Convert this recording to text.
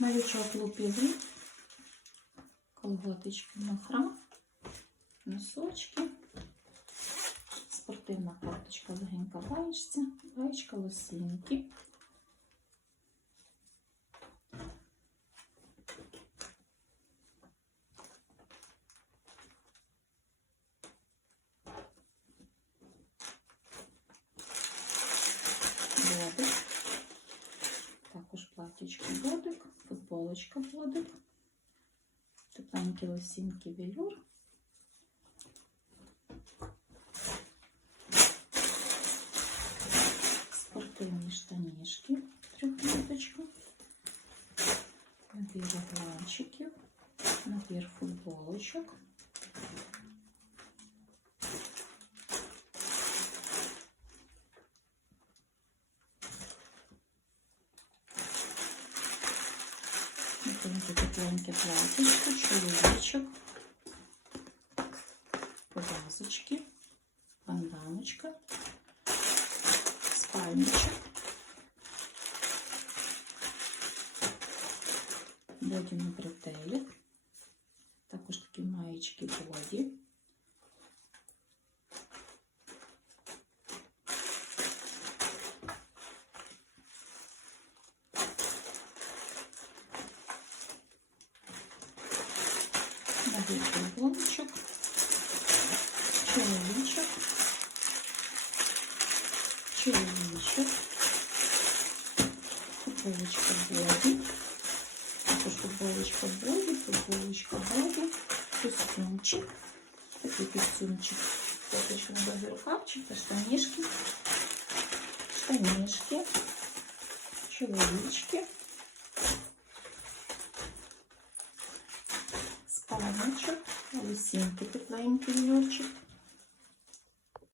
Новічок лупівлі, колготочки махра, носочки, спортивна карточка легенька баєчка, баєчка лосинки. футболочка бодик, тепленькі лосінки велюр. Спортивні штанішки трьохліточка, набір регланчиків, набір футболочок. Тепленьке тепленьке платічко, чоловічок, пов'язочки, банданочка, спальничок, боді на бретелі, також такі маєчки боді. Набір футболочок, чоловічок, чоловічок, футболочка боді, також футболочка боді, футболочка боді, костюмчик, такий костюмчик, фоточка на рукавчик та штанішки, штанішки, чоловічки. Спальничок, лисінки тепленький вірчик,